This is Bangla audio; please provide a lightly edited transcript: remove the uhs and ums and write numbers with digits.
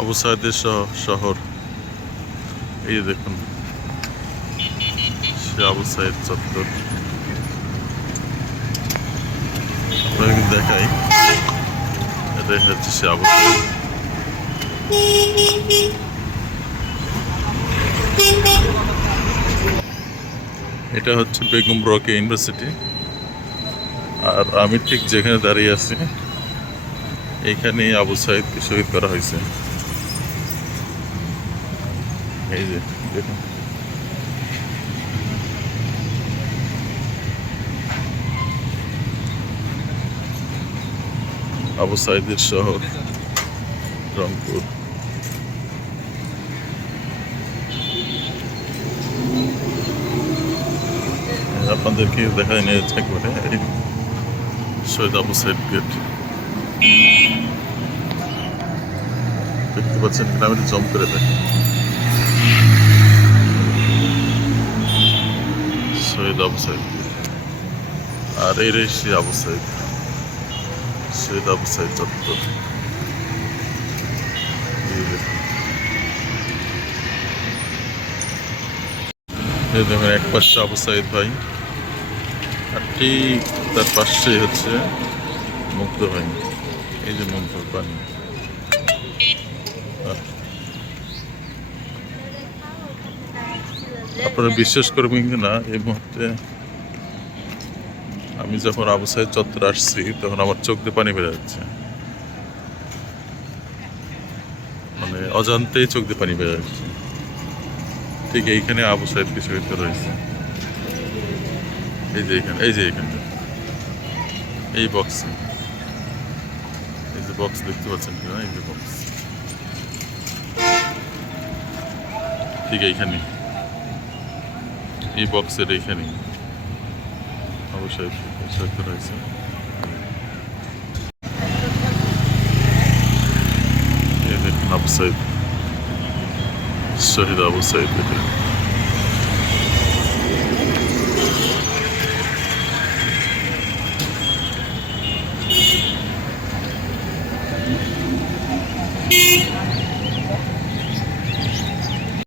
আবু সাইদের শহর। এই যে দেখুন, সে আবু সাইদ চত্বর। আপনাকে দেখাই, এটাই হচ্ছে সে আবু সাইদ। এটা হচ্ছে বেগম রোকেয়া ইউনিভার্সিটি। আর আমি ঠিক যেখানে দাঁড়িয়ে আছি, এইখানেই আবু সাইদকে শহীদ করা হয়েছে। এই যে দেখুন, আবু সাইদের শহর রংপুর। আপনাদেরকে দেখায় নিয়ে একবারে এই শহীদ আবু সাইদ গেট দেখতে পাচ্ছেন কিনা, আমি জম করে দেখি। শহীদ আবু সাইদ আর এই রেশি আবু সাইদ, শহীদ আবু সাইদ চত্বর। দেখুন, এক পাশে আবু সাইদ ভাই, আর ঠিক তার পাশে হচ্ছে মুগ্ধ ভাই। এই যে মুগ্ধ পানি। আপনারা বিশ্বাস করবেন কিনা, এই মুহূর্তে আমি যখন আবু সাইদ চত্বর আসছি, তখন আমার চোখ দিয়ে পানি বেড়ে যাচ্ছে। মানে অজান্তেই চোখ দিয়ে পানি বেড়ে যাচ্ছে। ঠিক এইখানে আবু সাইদকে শহীদ করা হয়েছে। এই যে এইখানে, এই যে এইখানটা, এই বক্সে, এই যে বক্স দেখতে পাচ্ছেন কিনা, এই যে বক্স, ঠিক এইখানে, এই বক্সের এইখানে আবু সাইদকে শহীদ করা হয়েছে। এই দেখুন আবু সাইদ, শহীদ আবু সাইদ।